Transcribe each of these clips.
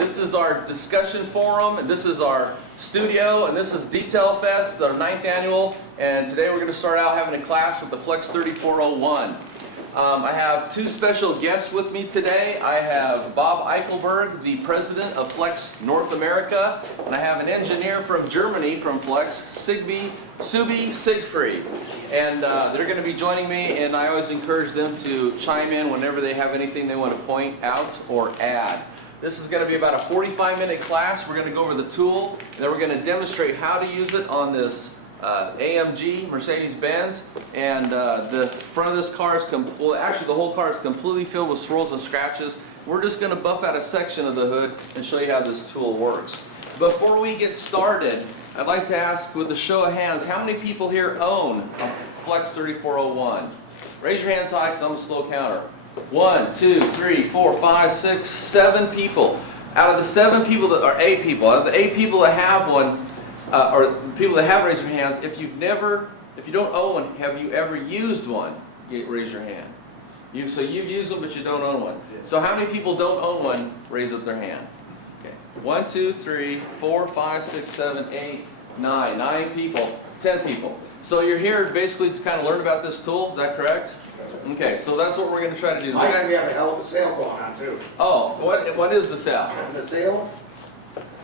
This is our discussion forum, and this is our studio, and this is Detail Fest, our 9th annual, and today we're going to start out having a class with the Flex 3401. I have two special guests with me today. I have Bob Eichelberg, the president of Flex North America, and I have an engineer from Germany from Flex, Subi Siegfried. And they're going to be joining me, and I always encourage them to chime in whenever they have anything they want to point out or add. This is going to be about a 45-minute class. We're going to go over the tool, and then we're going to demonstrate how to use it on this AMG Mercedes-Benz. And the front of this car is, well, actually the whole car is completely filled with swirls and scratches. We're just going to buff out a section of the hood and show you how this tool works. Before we get started, I'd like to ask, with a show of hands, how many people here own a Flex 3401? Raise your hands high because I'm a slow counter. 1, 2, 3, 4, 5, 6, 7 people. Out of the 7 people that are 8 people, out of the 8 people that have one, or people that have raised your hands, if you don't own one, have you ever used one? Raise your hand. So you've used them, but you don't own one. So how many people don't own one? Raise up their hand. Okay. 1, 2, 3, 4, 5, 6, 7, 8, 9. 9 people. 10 people. So you're here basically to kind of learn about this tool. Is that correct? Okay, so that's what we're going to try to do. We have a hell of a sale going on too. Oh, what is the sale? And the sale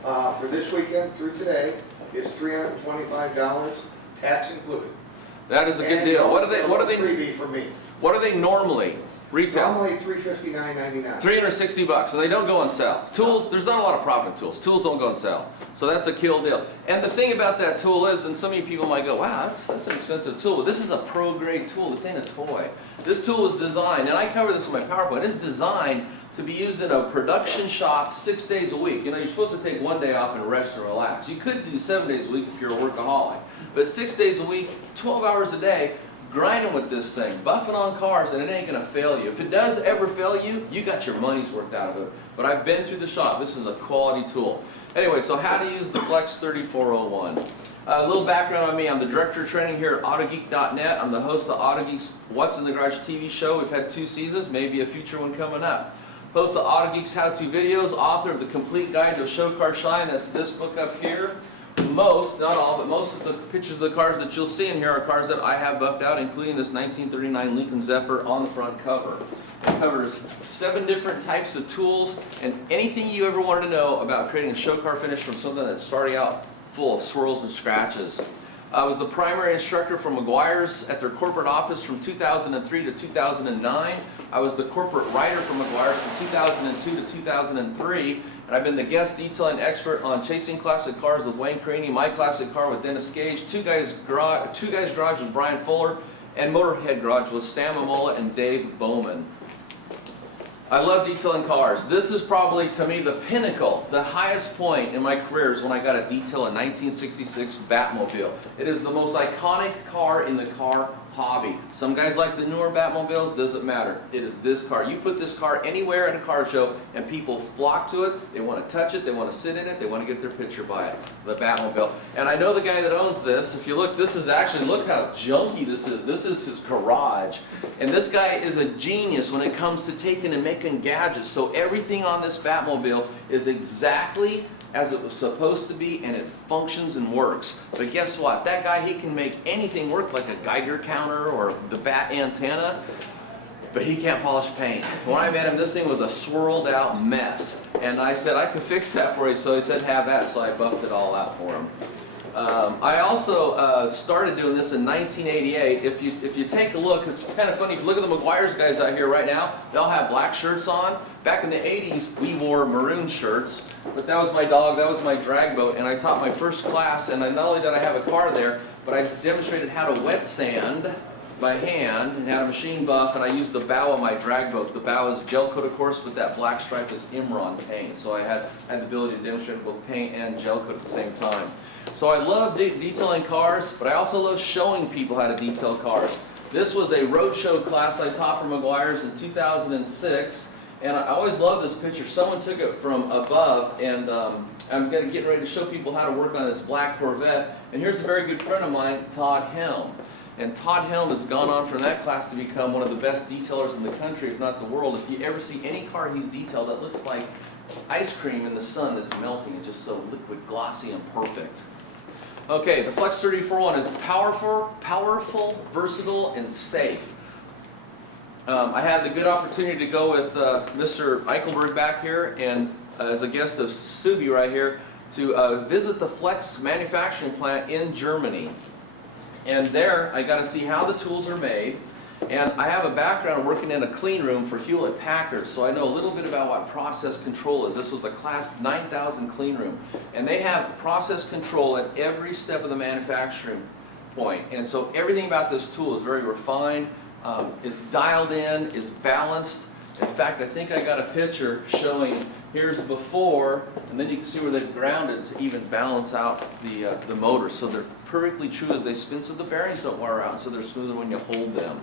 for this weekend through today is $325, tax included. That is a good deal. What are they? Freebie for me. What are they normally retail? Normally $359.99. $360, so they don't go on sale. Tools, there's not a lot of profit in tools. Tools don't go on sale, so that's a kill deal. And the thing about that tool is, and some of you people might go, wow, that's an expensive tool, but this is a pro-grade tool. This ain't a toy. This tool is designed, and I cover this in my PowerPoint, it's designed to be used in a production shop 6 days a week. You know, you're supposed to take 1 day off and rest and relax. You could do 7 days a week if you're a workaholic, but 6 days a week, 12 hours a day, grinding with this thing, buffing on cars, and it ain't going to fail you. If it does ever fail you, you got your money's worth out of it. But I've been through the shop. This is a quality tool. Anyway, so how to use the Flex 3401. A little background on me. I'm the director of training here at Autogeek.net. I'm the host of Autogeek's What's in the Garage TV show. We've had 2 seasons, maybe a future one coming up. Host of Autogeek's how-to videos, author of the Complete Guide to a Show Car Shine. That's this book up here. Most, not all, but most of the pictures of the cars that you'll see in here are cars that I have buffed out, including this 1939 Lincoln Zephyr on the front cover. It covers 7 different types of tools and anything you ever wanted to know about creating a show car finish from something that's starting out full of swirls and scratches. I was the primary instructor for Meguiar's at their corporate office from 2003 to 2009. I was the corporate writer for Meguiar's from 2002 to 2003. And I've been the guest detailing expert on Chasing Classic Cars with Wayne Craney, My Classic Car with Dennis Gage, Two Guys Garage with Brian Fuller, and Motorhead Garage with Sam Amola and Dave Bowman. I love detailing cars. This is probably, to me, the pinnacle, the highest point in my career is when I got to detail a 1966 Batmobile. It is the most iconic car in the car hobby. Some guys like the newer Batmobiles, doesn't matter. It is this car. You put this car anywhere at a car show and people flock to it. They want to touch it, they want to sit in it, they want to get their picture by it. The Batmobile. And I know the guy that owns this. If you look, this is actually, look how junky this is. This is his garage. And this guy is a genius when it comes to taking and making gadgets. So everything on this Batmobile is exactly as it was supposed to be, and it functions and works. But guess what? That guy, he can make anything work, like a Geiger counter or the bat antenna, but he can't polish paint. When I met him, this thing was a swirled out mess. And I said, I can fix that for you. So he said, have that. So I buffed it all out for him. I also started doing this in 1988. If you take a look, it's kind of funny. If you look at the Meguiar's guys out here right now, they all have black shirts on. Back in the 80s, we wore maroon shirts. But that was my dog, that was my drag boat, and I taught my first class, and not only did I have a car there, but I demonstrated how to wet sand by hand and had a machine buff, and I used the bow of my drag boat. The bow is gel coat, of course, but that black stripe is Imron paint. So I had the ability to demonstrate both paint and gel coat at the same time. So I love detailing cars, but I also love showing people how to detail cars. This was a roadshow class I taught for Meguiar's in 2006. And I always love this picture. Someone took it from above, and I'm getting ready to show people how to work on this black Corvette. And here's a very good friend of mine, Todd Helm. And Todd Helm has gone on from that class to become one of the best detailers in the country, if not the world. If you ever see any car he's detailed, it looks like ice cream in the sun that's melting. It's just so liquid, glossy, and perfect. Okay, the Flex 3401 is powerful, versatile, and safe. I had the good opportunity to go with Mr. Eichelberg back here, and as a guest of Subi right here, to visit the Flex manufacturing plant in Germany. And there, I got to see how the tools are made. And I have a background working in a clean room for Hewlett-Packard, so I know a little bit about what process control is. This was a class 9000 clean room. And they have process control at every step of the manufacturing point. And so everything about this tool is very refined, is dialed in, is balanced. In fact, I think I got a picture showing here's before, and then you can see where they've grounded to even balance out the motor. So they're perfectly true as they spin, so the bearings don't wear out, so they're smoother when you hold them.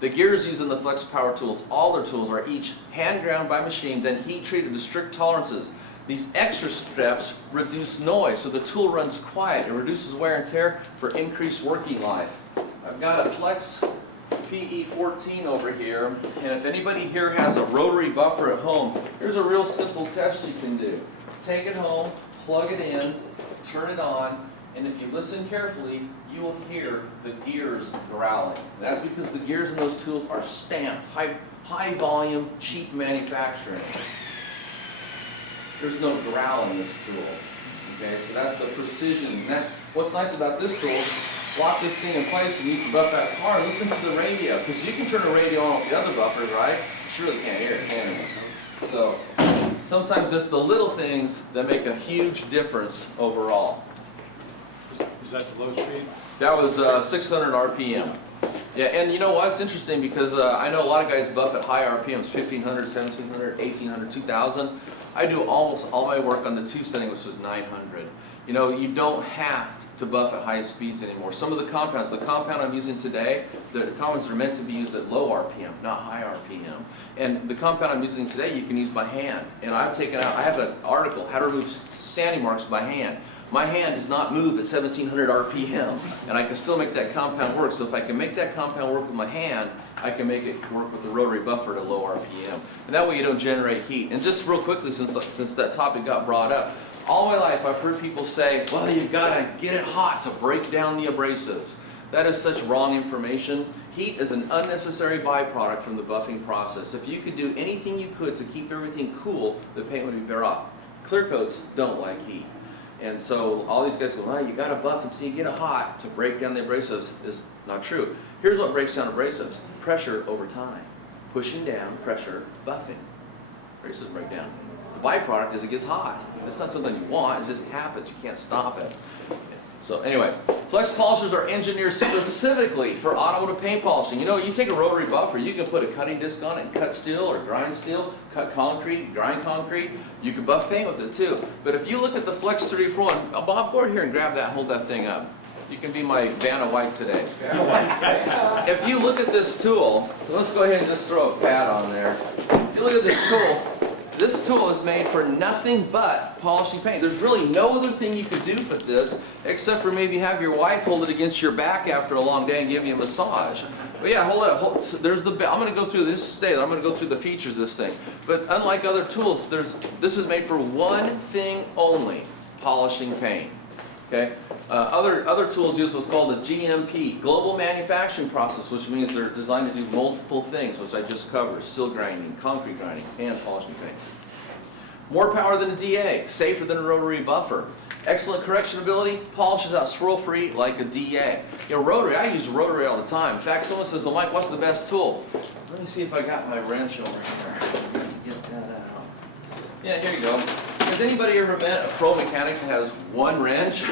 The gears used in the Flex Power tools, all their tools are each hand ground by machine, then heat treated to strict tolerances. These extra steps reduce noise, so the tool runs quiet. It reduces wear and tear for increased working life. I've got a Flex PE14 over here, and if anybody here has a rotary buffer at home, here's a real simple test you can do. Take it home, plug it in, turn it on, and if you listen carefully, you will hear the gears growling. That's because the gears in those tools are stamped, high volume, cheap manufacturing. There's no growl in this tool. Okay, so that's the precision. What's nice about this tool, lock this thing in place and you can buff that car and listen to the radio. Because you can turn a radio on with the other buffers, right? You really can't hear it, can you? So sometimes it's the little things that make a huge difference overall. Is that the low speed? That was 600 RPM. Yeah, and you know what? It's interesting because I know a lot of guys buff at high RPMs, 1500, 1700, 1800, 2000. I do almost all my work on the 2 setting, which was 900. You know, you don't have to buff at high speeds anymore. Some of the compound I'm using today, the compounds are meant to be used at low RPM, not high RPM. And the compound I'm using today, you can use by hand. And I've taken out, I have an article, how to remove sanding marks by hand. My hand does not move at 1700 RPM, and I can still make that compound work. So if I can make that compound work with my hand, I can make it work with the rotary buffer at a low RPM. And that way you don't generate heat. And just real quickly, since that topic got brought up, all my life I've heard people say, well, you've got to get it hot to break down the abrasives. That is such wrong information. Heat is an unnecessary byproduct from the buffing process. If you could do anything you could to keep everything cool, the paint would be better off. Clear coats don't like heat. And so all these guys go, well, you got to buff until you get it hot to break down the abrasives is not true. Here's what breaks down abrasives. Pressure over time. Pushing down, pressure, buffing. Abrasives break down. The byproduct is it gets hot. It's not something you want, it just happens. You can't stop it. So anyway, flex polishers are engineered specifically for automotive paint polishing. You know, you take a rotary buffer, you can put a cutting disc on it and cut steel or grind steel, cut concrete, grind concrete. You can buff paint with it too. But if you look at the Flex 3401, Bob, go over here and grab that and hold that thing up. You can be my Vanna White today. If you look at this tool, let's go ahead and just throw a pad on there. If you look at this tool is made for nothing but polishing paint. There's really no other thing you could do for this except for maybe have your wife hold it against your back after a long day and give you a massage. But yeah, hold it. So there's I'm going to go through this today. I'm going to go through the features of this thing. But unlike other tools, this is made for one thing only: polishing paint. Okay. Other tools use what's called a GMP, Global Manufacturing Process, which means they're designed to do multiple things, which I just covered: steel grinding, concrete grinding, and polishing paint. More power than a DA, safer than a rotary buffer. Excellent correction ability, polishes out swirl-free like a DA. You know, rotary, I use rotary all the time. In fact, someone says, well, Mike, what's the best tool? Let me see if I got my wrench over here. Get that out. Yeah, here you go. Has anybody ever met a pro mechanic that has one wrench?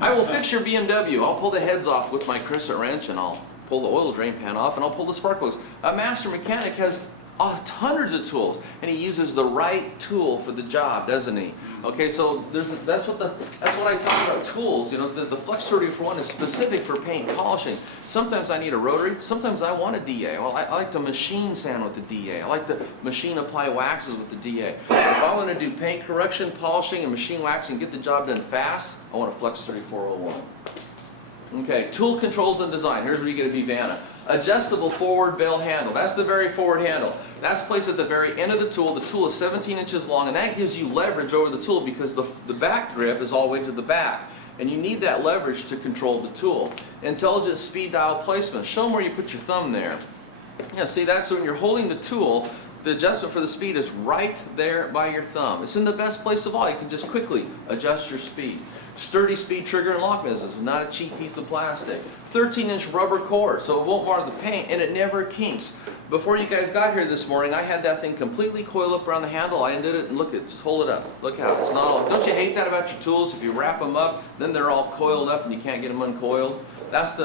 I will fix your BMW. I'll pull the heads off with my crescent wrench, and I'll pull the oil drain pan off, and I'll pull the spark plugs. A master mechanic has hundreds of tools, and he uses the right tool for the job, doesn't he? Okay, so that's what I talk about tools. You know, the Flex 3401 is specific for paint polishing. Sometimes I need a rotary. Sometimes I want a DA. Well, I like to machine sand with the DA. I like to machine apply waxes with the DA. If I want to do paint correction, polishing, and machine waxing, get the job done fast, I want a Flex 3401. Okay, tool controls and design. Here's where you get to be Vanna. Adjustable forward bell handle. That's the very forward handle. That's placed at the very end of the tool. The tool is 17 inches long, and that gives you leverage over the tool because the back grip is all the way to the back. And you need that leverage to control the tool. Intelligent speed dial placement. Show them where you put your thumb there. Yeah, see, that's when you're holding the tool, the adjustment for the speed is right there by your thumb. It's in the best place of all. You can just quickly adjust your speed. Sturdy speed trigger and lock mechanism, not a cheap piece of plastic. 13-inch rubber cord, so it won't mar the paint, and it never kinks. Before you guys got here this morning, I had that thing completely coiled up around the handle. I undid it, and look at, just hold it up. Look how it's not all. Don't you hate that about your tools? If you wrap them up, then they're all coiled up, and you can't get them uncoiled. That's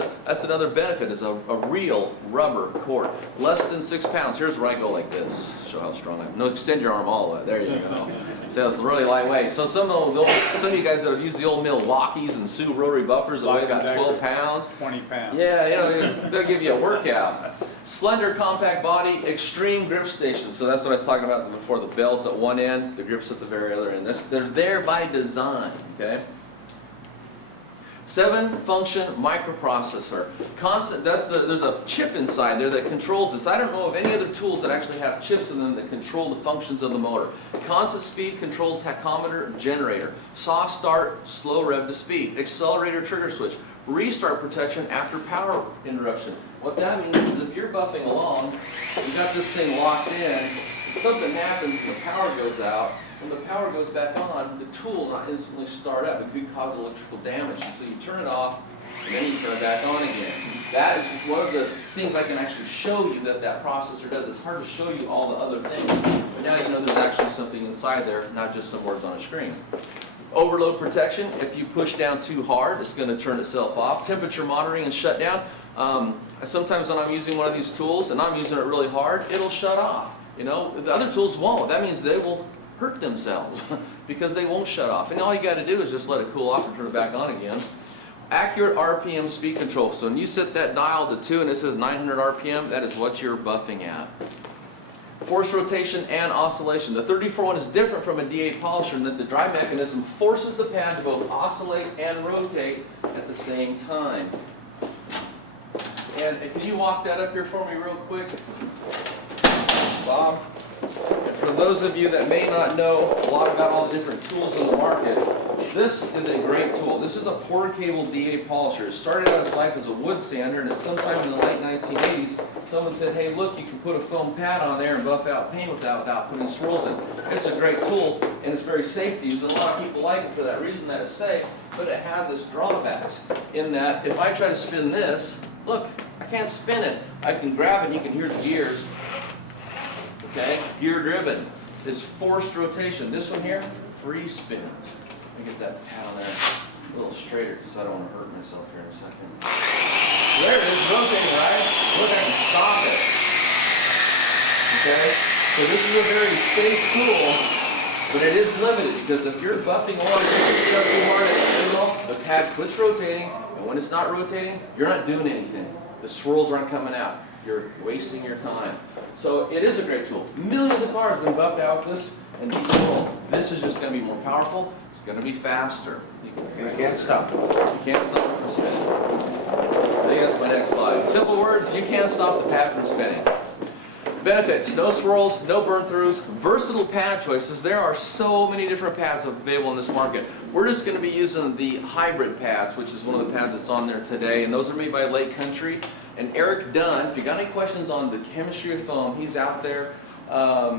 another benefit, is a real rubber cord. Less than 6 pounds. Here's where I go like this. Show how strong I am. No, extend your arm all the way. There you go. So it's really lightweight. So some of you guys that have used the old Milwaukees and Sioux rotary buffers that weigh about 12 pounds. 20 pounds. Yeah, you know, they'll give you a workout. Slender, compact body, extreme grip station. So that's what I was talking about before. The bells at one end, the grips at the very other end. They're there by design, okay? 7-function microprocessor. There's a chip inside there that controls this. I don't know of any other tools that actually have chips in them that control the functions of the motor. Constant speed controlled tachometer generator. Soft start, slow rev to speed. Accelerator trigger switch. Restart protection after power interruption. What that means is if you're buffing along, you got this thing locked in, something happens and the power goes out. When the power goes back on, the tool will not instantly start up. It could cause electrical damage. And so you turn it off, and then you turn it back on again. That is one of the things I can actually show you that processor does. It's hard to show you all the other things, but now you know there's actually something inside there, not just some words on a screen. Overload protection. If you push down too hard, it's going to turn itself off. Temperature monitoring and shutdown. Sometimes when I'm using one of these tools and I'm using it really hard, it'll shut off. You know, the other tools won't. That means they will hurt themselves because they won't shut off. And all you got to do is just let it cool off and turn it back on again. Accurate RPM speed control. So when you set that dial to 2 and it says 900 RPM, that is what you're buffing at. Force rotation and oscillation. The 34 one is different from a D8 polisher in that the drive mechanism forces the pad to both oscillate and rotate at the same time. And can you walk that up here for me real quick, Bob? For those of you that may not know a lot about all the different tools in the market, this is a great tool. This is a portable D8 polisher. It started out its life as a wood sander, and at some time in the late 1980s, someone said, hey, look, you can put a foam pad on there and buff out paint without putting swirls in. It's a great tool, and it's very safe to use. And a lot of people like it for that reason that it's safe, but it has its drawbacks in that if I try to spin this, look, I can't spin it. I can grab it, and you can hear the gears. Okay, gear driven is forced rotation. This one here, free spins. Let me get that pad on there a little straighter because I don't want to hurt myself here in a second. There it is, rotating, right? Look, I can stop it. Okay, so this is a very safe tool, but it is limited because if you're buffing oil, you're stuck too hard at the signal, the pad quits rotating, and when it's not rotating, you're not doing anything. The swirls aren't coming out. You're wasting your time. So it is a great tool. Millions of cars have been buffed out with this, and this is just going to be more powerful. It's going to be faster. You can't stop it. You can't stop it from spinning. I think that's my next slide. Simple words, you can't stop the pad from spinning. Benefits, no swirls, no burn-throughs, versatile pad choices. There are so many different pads available in this market. We're just going to be using the hybrid pads, which is one of the pads that's on there today, and those are made by Lake Country. And Eric Dunn, if you got any questions on the chemistry of foam, he's out there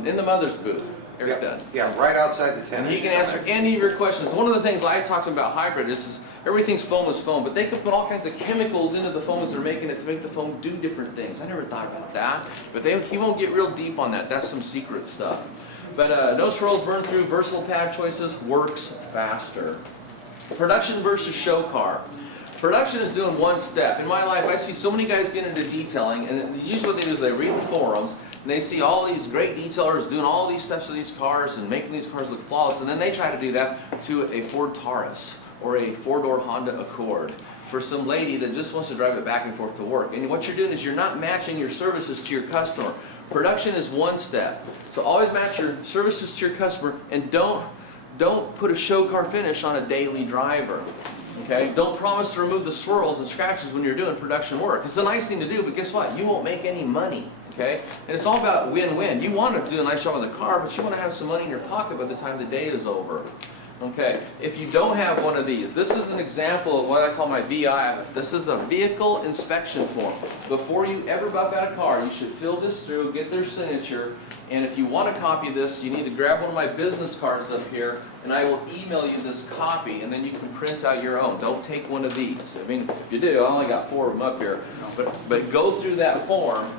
in the mother's booth. Eric Dunn. Yeah, right outside the tent. And he can answer any of your questions. One of the things I talked about hybrid is everything's foam is foam, but they could put all kinds of chemicals into the foam as they're making it to make the foam do different things. I never thought about that, but he won't get real deep on that. That's some secret stuff. But no swirls, burn through, versatile pad choices, works faster. Production versus show car. Production is doing one step. In my life, I see so many guys get into detailing, and usually what they do is they read the forums, and they see all these great detailers doing all these steps of these cars and making these cars look flawless, and then they try to do that to a Ford Taurus or a four-door Honda Accord for some lady that just wants to drive it back and forth to work. And what you're doing is you're not matching your services to your customer. Production is one step. So always match your services to your customer, and don't put a show car finish on a daily driver. Okay? Don't promise to remove the swirls and scratches when you're doing production work. It's a nice thing to do, but guess what? You won't make any money. okay? And it's all about win-win. You want to do a nice job on the car, but you want to have some money in your pocket by the time the day is over. Okay, if you don't have one of these, this is an example of what I call my VI. This is a vehicle inspection form. Before you ever buff out a car, you should fill this through, get their signature, and if you want to copy this, you need to grab one of my business cards up here, and I will email you this copy, and then you can print out your own. Don't take one of these. I mean, if you do, I only got 4 of them up here, but go through that form,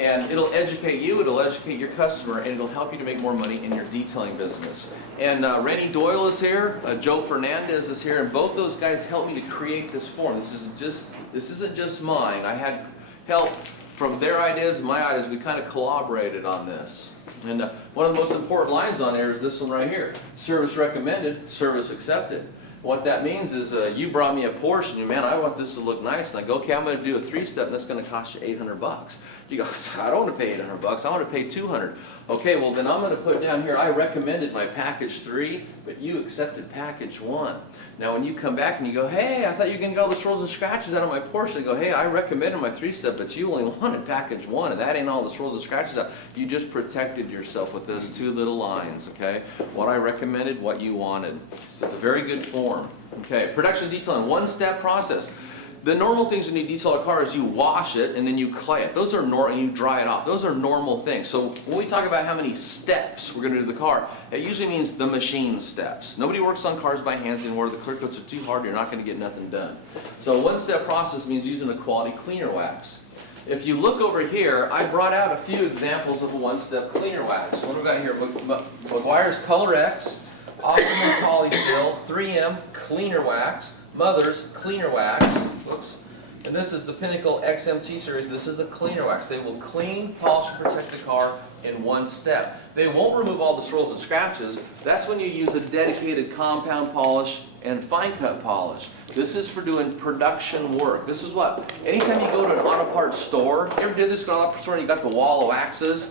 and it'll educate you, it'll educate your customer, and it'll help you to make more money in your detailing business. And Rennie Doyle is here, Joe Fernandez is here, and both those guys helped me to create this form. This isn't just mine. I had help from their ideas and my ideas. We kind of collaborated on this. And one of the most important lines on there is this one right here. Service recommended, service accepted. What that means is you brought me a Porsche and you, man, I want this to look nice. And I go, okay, I'm going to do a 3-step and that's going to cost you $800. You go, I don't want to pay $800. I want to pay $200. Okay, well then I'm going to put down here, I recommended my package 3, but you accepted package 1. Now when you come back and you go, hey, I thought you were going to get all the swirls and scratches out of my Porsche. They go, hey, I recommended my 3-step, but you only wanted package 1, and that ain't all the swirls and scratches out. You just protected yourself with those 2 little lines, okay? What I recommended, what you wanted. So it's a very good form. Okay, production detailing, 1-step process. The normal things when you detail a car is you wash it and then you clay it. Those are and you dry it off. Those are normal things. So when we talk about how many steps we're going to do to the car, it usually means the machine steps. Nobody works on cars by hands anymore. The clear coats are too hard. You're not going to get nothing done. So a 1-step process means using a quality cleaner wax. If you look over here, I brought out a few examples of a 1-step cleaner wax. What have we got here? Meguiar's Color X, Optimal Polyseal, 3M Cleaner Wax, Mother's Cleaner Wax, whoops, and this is the Pinnacle XMT series. This is a cleaner wax. They will clean, polish, and protect the car in 1 step. They won't remove all the swirls and scratches. That's when you use a dedicated compound polish and fine cut polish. This is for doing production work. This is what, anytime you go to an auto parts store, you ever did this to an auto parts store and you got the wall of waxes?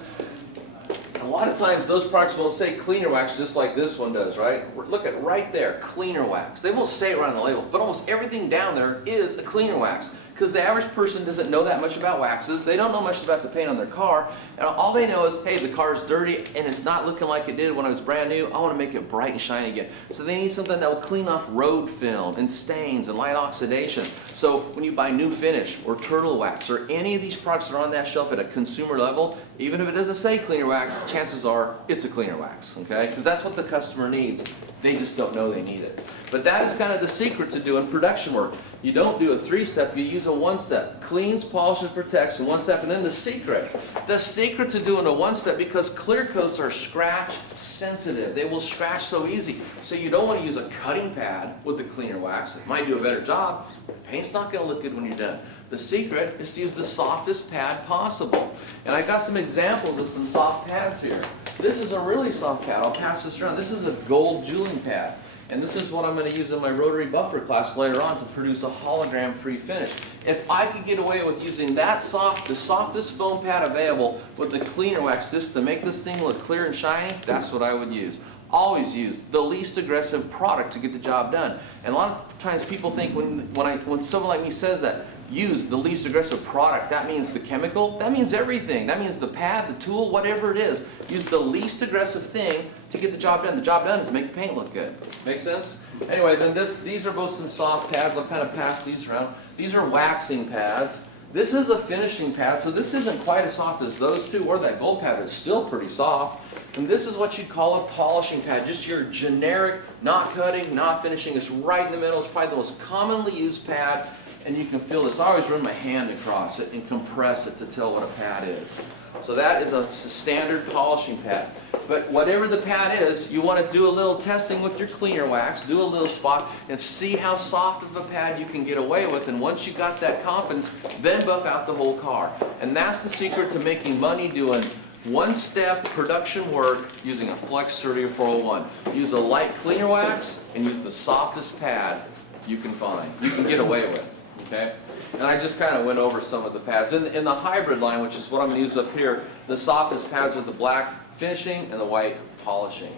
A lot of times those products will say cleaner wax just like this one does, right? Look at right there, cleaner wax. They won't say it right on the label, but almost everything down there is a cleaner wax. Because the average person doesn't know that much about waxes. They don't know much about the paint on their car. And all they know is, hey, the car's dirty and it's not looking like it did when it was brand new. I want to make it bright and shiny again. So they need something that will clean off road film and stains and light oxidation. So when you buy new finish or turtle wax or any of these products that are on that shelf at a consumer level, even if it doesn't say cleaner wax, chances are it's a cleaner wax, okay? Because that's what the customer needs. They just don't know they need it. But that is kind of the secret to doing production work. You don't do a 3-step, you use a 1-step. Cleans, polishes, protects in 1 step. And then the secret to doing a 1-step, because clear coats are scratch sensitive. They will scratch so easy. So you don't want to use a cutting pad with the cleaner wax. It might do a better job. The paint's not going to look good when you're done. The secret is to use the softest pad possible. And I got some examples of some soft pads here. This is a really soft pad. I'll pass this around. This is a gold jeweling pad. And this is what I'm going to use in my rotary buffer class later on to produce a hologram-free finish. If I could get away with using that the softest foam pad available with the cleaner wax just to make this thing look clear and shiny, that's what I would use. Always use the least aggressive product to get the job done. And a lot of times people think when someone like me says that, use the least aggressive product, that means the chemical, that means everything. That means the pad, the tool, whatever it is. Use the least aggressive thing to get the job done. The job done is make the paint look good. Make sense? Anyway, then these are both some soft pads. I'll kind of pass these around. These are waxing pads. This is a finishing pad, so this isn't quite as soft as those two or that gold pad. It's still pretty soft. And this is what you'd call a polishing pad, just your generic, not cutting, not finishing. It's right in the middle. It's probably the most commonly used pad. And you can feel this. I always run my hand across it and compress it to tell what a pad is. So that is a standard polishing pad. But whatever the pad is, you want to do a little testing with your cleaner wax, do a little spot, and see how soft of a pad you can get away with. And once you got that confidence, then buff out the whole car. And that's the secret to making money doing 1-step production work using a Flex 30 or 401. Use a light cleaner wax and use the softest pad you can find. You can get away with. Okay? And I just kind of went over some of the pads. In the hybrid line, which is what I'm going to use up here, the softest pads are the black finishing and the white polishing.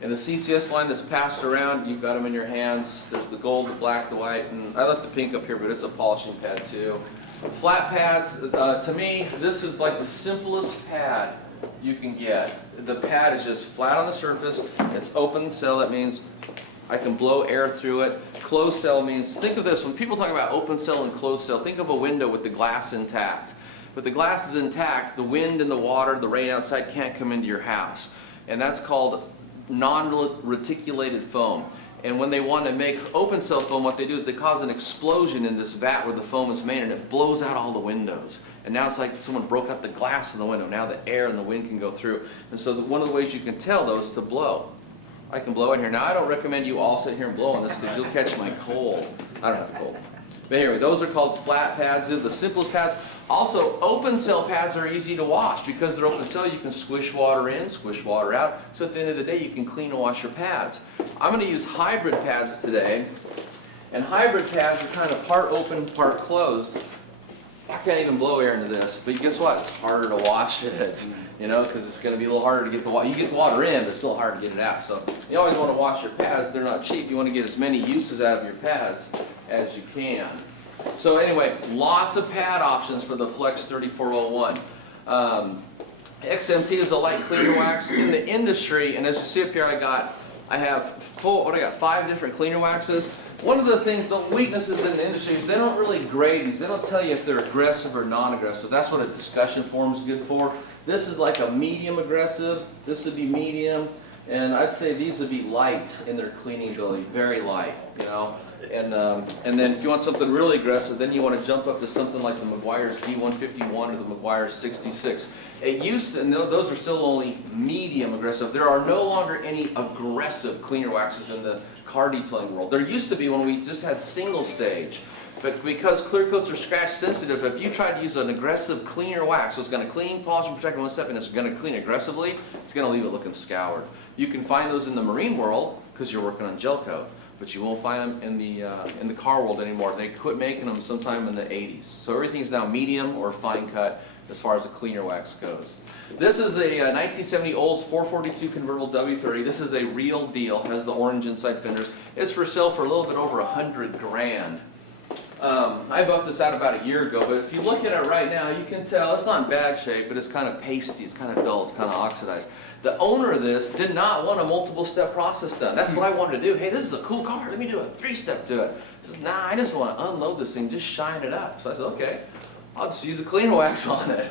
In the CCS line that's passed around, you've got them in your hands. There's the gold, the black, the white, and I left the pink up here, but it's a polishing pad too. Flat pads, to me, this is like the simplest pad you can get. The pad is just flat on the surface. It's open cell. That means I can blow air through it. Closed cell means, think of this, when people talk about open cell and closed cell, think of a window with the glass intact. But the glass is intact, the wind and the water, the rain outside can't come into your house. And that's called non-reticulated foam. And when they want to make open cell foam, what they do is they cause an explosion in this vat where the foam is made, and it blows out all the windows. And now it's like someone broke out the glass in the window. Now the air and the wind can go through. And so one of the ways you can tell, though, is to blow. I can blow in here. Now, I don't recommend you all sit here and blow on this because you'll catch my cold. I don't have a cold. But anyway, those are called flat pads. They're the simplest pads. Also, open cell pads are easy to wash. Because they're open cell, you can squish water in, squish water out. So at the end of the day, you can clean and wash your pads. I'm going to use hybrid pads today. And hybrid pads are kind of part open, part closed. I can't even blow air into this, but guess what? It's harder to wash it, you know, because it's going to be a little harder to get the water. You get the water in, but it's still hard to get it out. So you always want to wash your pads. They're not cheap. You want to get as many uses out of your pads as you can. So anyway, lots of pad options for the Flex 3401. XMT is a light cleaner wax in the industry, and as you see up here, I have 5 different cleaner waxes. One of the things, the weaknesses in the industry is they don't really grade these. They don't tell you if they're aggressive or non-aggressive. That's what a discussion forum is good for. This is like a medium aggressive. This would be medium. And I'd say these would be light in their cleaning ability, very light, you know. And then if you want something really aggressive, then you want to jump up to something like the Meguiar's D151 or the Meguiar's 66. It used to, and those are still only medium aggressive. There are no longer any aggressive cleaner waxes in the car detailing world. There used to be when we just had single stage. But because clear coats are scratch sensitive, if you try to use an aggressive cleaner wax, so it's going to clean, polish, and protect in one step, and it's going to clean aggressively, it's going to leave it looking scoured. You can find those in the marine world because you're working on gel coat, but you won't find them in the car world anymore. They quit making them sometime in the 80s. So everything's now medium or fine cut as far as the cleaner wax goes. This is a 1970 Olds 442 convertible W30. This is a real deal. Has the orange inside fenders. It's for sale for a little bit over $100 grand. I buffed this out about a year ago, but if you look at it right now, you can tell it's not in bad shape, but it's kind of pasty, it's kind of dull, it's kind of oxidized. The owner of this did not want a multiple step process done. That's what I wanted to do. Hey, this is a cool car, let me do a 3-step to it. He says, nah, I just want to unload this thing, just shine it up. So I said, okay, I'll just use a cleaner wax on it.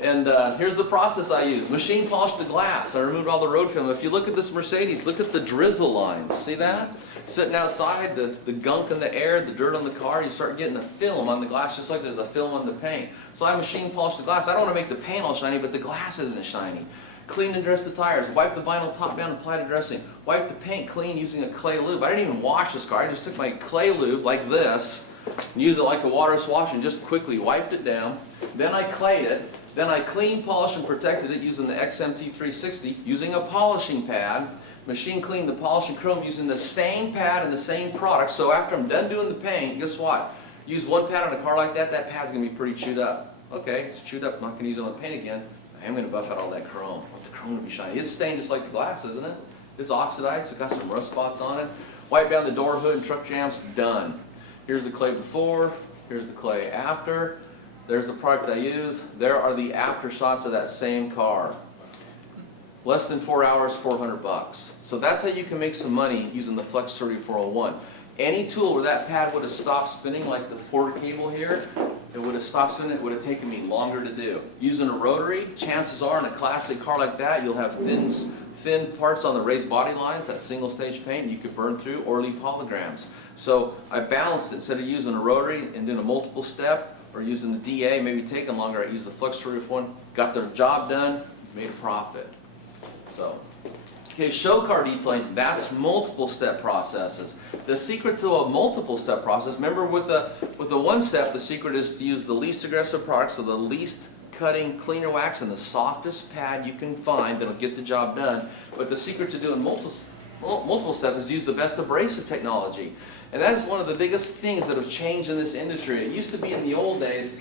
And here's the process I use. Machine polish the glass. I removed all the road film. If you look at this Mercedes, look at the drizzle lines. See that? Sitting outside, the gunk in the air, the dirt on the car, you start getting a film on the glass just like there's a film on the paint. So I machine polish the glass. I don't want to make the paint all shiny, but the glass isn't shiny. Clean and dress the tires. Wipe the vinyl top down and apply to dressing. Wipe the paint clean using a clay lube. I didn't even wash this car. I just took my clay lube like this, and used it like a waterless wash and just quickly wiped it down. Then I clayed it. Then I cleaned, polished, and protected it using the XMT 360 using a polishing pad. Machine cleaned the polishing chrome using the same pad and the same product. So after I'm done doing the paint, guess what? Use one pad on a car like that, that pad's going to be pretty chewed up. Okay, it's chewed up, I'm not going to use it on the paint again. I am going to buff out all that chrome. I want the chrome to be shiny. It's stained just like the glass, isn't it? It's oxidized, it's got some rust spots on it. Wipe down the door hood and truck jams, done. Here's the clay before, here's the clay after. There's the product I use. There are the after shots of that same car. Less than 4 hours, 400 bucks. So that's how you can make some money using the Flex 3401. Any tool where that pad would have stopped spinning, like the porter cable here, it would have stopped spinning, it would have taken me longer to do. Using a rotary, chances are in a classic car like that, you'll have thin parts on the raised body lines, that single stage paint you could burn through or leave holograms. So I balanced it. Instead of using a rotary and doing a multiple step or using the DA, maybe taking longer, I used the Flex 3401, got the job done, made a profit. So, okay, show car detailing, that's multiple step processes. The secret to a multiple step process, remember with the one step, the secret is to use the least aggressive product, so the least cutting cleaner wax and the softest pad you can find that'll get the job done. But the secret to doing multiple steps is to use the best abrasive technology. And that is one of the biggest things that have changed in this industry. It used to be in the old days,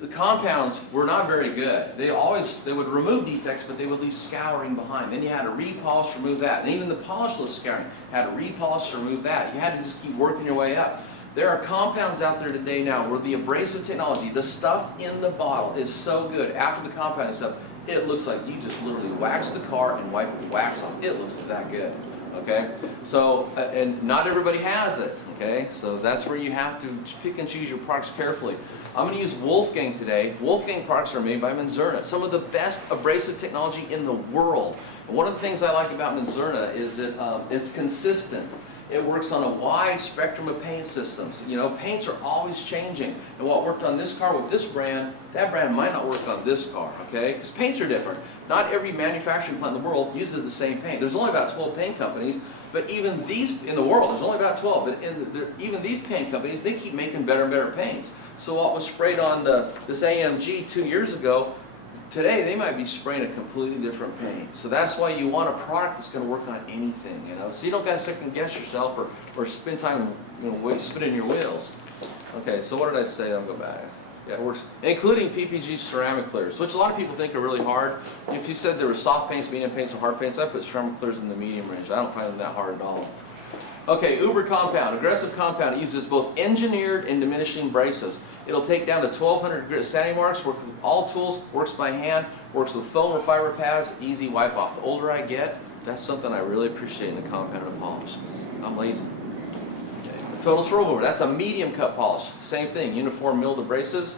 the compounds were not very good. They would remove defects, but they would leave scouring behind. Then you had to repolish, remove that. And even the polishless scouring had to repolish, remove that. You had to just keep working your way up. There are compounds out there today now where the abrasive technology, the stuff in the bottle is so good after the compounding stuff, it looks like you just literally wax the car and wipe wax off. It looks that good, okay? So, and not everybody has it, okay? So that's where you have to pick and choose your products carefully. I'm going to use Wolfgang today. Wolfgang products are made by Manzurna, some of the best abrasive technology in the world. And one of the things I like about Manzurna is that it's consistent. It works on a wide spectrum of paint systems. You know, paints are always changing. And what worked on this car with this brand, that brand might not work on this car, okay? Because paints are different. Not every manufacturing plant in the world uses the same paint. There's only about 12 paint companies, but even these, in the world, there's only about 12. But even these paint companies, they keep making better and better paints. So what was sprayed on this AMG 2 years ago, today they might be spraying a completely different paint. So that's why you want a product that's going to work on anything, you know. So you don't got to second guess yourself or spend time, you know, spinning your wheels. Okay, so what did I say? I'll go back. Yeah, it works, including PPG ceramic clears, which a lot of people think are really hard. If you said there were soft paints, medium paints, and hard paints, I put ceramic clears in the medium range. I don't find them that hard at all. Okay, Uber compound, aggressive compound. It uses both engineered and diminishing abrasives. It'll take down to 1,200 grit sanding marks, works with all tools, works by hand, works with foam or fiber pads, easy wipe off. The older I get, that's something I really appreciate in the compounded polish. I'm lazy. Okay. Total Swirl Over, that's a medium cut polish. Same thing, uniform milled abrasives,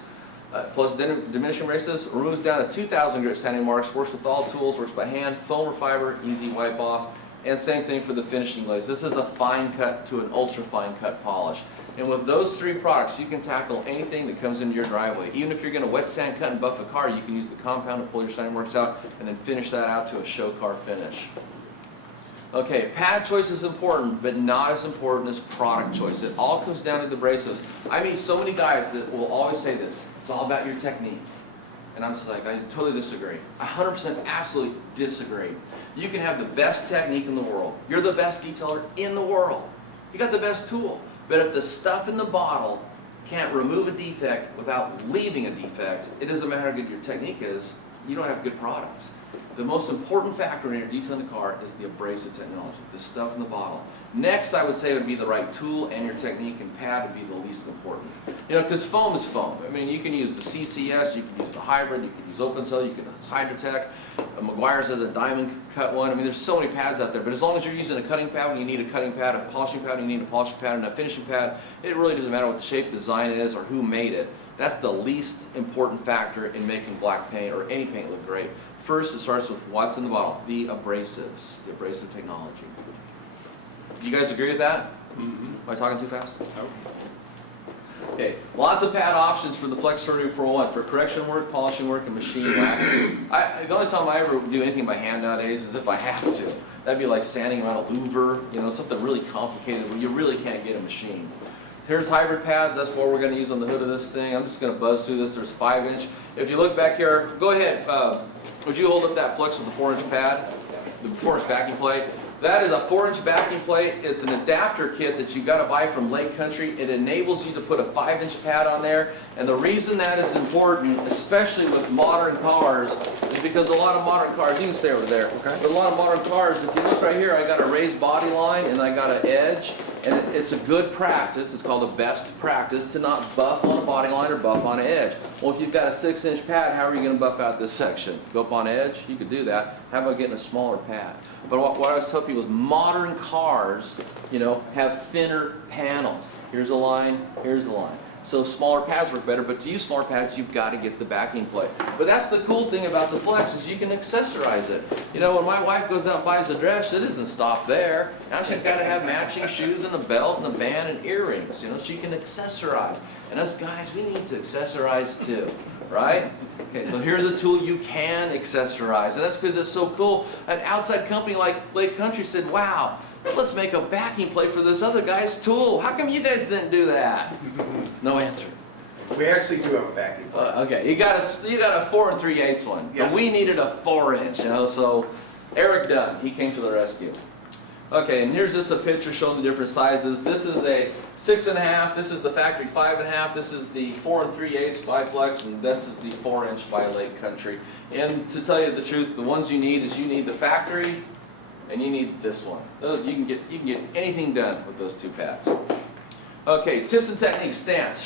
plus diminishing abrasives, removes down to 2,000 grit sanding marks, works with all tools, works by hand, foam or fiber, easy wipe off. And same thing for the finishing glaze. This is a fine cut to an ultra fine cut polish. And with those three products, you can tackle anything that comes into your driveway. Even if you're going to wet sand, cut, and buff a car, you can use the compound to pull your sanding marks out and then finish that out to a show car finish. Okay, pad choice is important, but not as important as product choice. It all comes down to the abrasives. I meet so many guys that will always say this, it's all about your technique. And I'm just like, I totally disagree. 100% absolutely disagree. You can have the best technique in the world. You're the best detailer in the world. You got the best tool. But if the stuff in the bottle can't remove a defect without leaving a defect, it doesn't matter how good your technique is, you don't have good products. The most important factor in your detailing the car is the abrasive technology, the stuff in the bottle. Next, I would say would be the right tool and your technique, and pad would be the least important. You know, because foam is foam. I mean, you can use the CCS, you can use the hybrid, you can use open cell, you can use Hydrotech. Meguiar's has a diamond cut one. I mean, there's so many pads out there, but as long as you're using a cutting pad when you need a cutting pad, a polishing pad when you need a polishing pad, and a finishing pad, it really doesn't matter what the shape, design it is, or who made it. That's the least important factor in making black paint or any paint look great. First, it starts with what's in the bottle, the abrasives, the abrasive technology. You guys agree with that? Mm-hmm. Am I talking too fast? Nope. Okay, lots of pad options for the Flex 3401 for correction work, polishing work, and machine waxing. The only time I ever do anything by hand nowadays is if I have to. That'd be like sanding around a louver, you know, something really complicated where you really can't get a machine. Here's hybrid pads. That's what we're going to use on the hood of this thing. I'm just going to buzz through this. There's 5-inch. If you look back here, go ahead. Would you hold up that Flex with the 4-inch pad, the 4-inch backing plate? That is a 4-inch backing plate. It's an adapter kit that you got to buy from Lake Country. It enables you to put a 5-inch pad on there. And the reason that is important, especially with modern cars, is because a lot of modern cars, you can stay over there, okay. But a lot of modern cars, if you look right here, I got a raised body line and I got an edge. And it's a good practice, it's called a best practice, to not buff on a body line or buff on an edge. Well, if you've got a 6-inch pad, how are you going to buff out this section? Go up on edge? You could do that. How about getting a smaller pad? But what I was telling people is modern cars, you know, have thinner panels. Here's a line, here's a line. So smaller pads work better, but to use smaller pads, you've got to get the backing plate. But that's the cool thing about the Flex is you can accessorize it. You know, when my wife goes out and buys a dress, it doesn't stop there. Now she's got to have matching shoes and a belt and a band and earrings. You know, she can accessorize. And us guys, we need to accessorize too, right? Okay, so here's a tool you can accessorize. And that's because it's so cool. An outside company like Lake Country said, wow, let's make a backing plate for this other guy's tool. How come you guys didn't do that? No answer. We actually do have a backing plate. Okay, you got a 4 3/8 one. Yes. But we needed a 4-inch, you know, so Eric Dunn, he came to the rescue. Okay, and here's just a picture showing the different sizes. This is a 6.5, this is the factory 5.5, this is the 4 3/8 by Flex, and this is the 4-inch by Lake Country. And to tell you the truth, the ones you need is you need the factory and you need this one. You can get anything done with those two pads. Okay, tips and techniques, stance.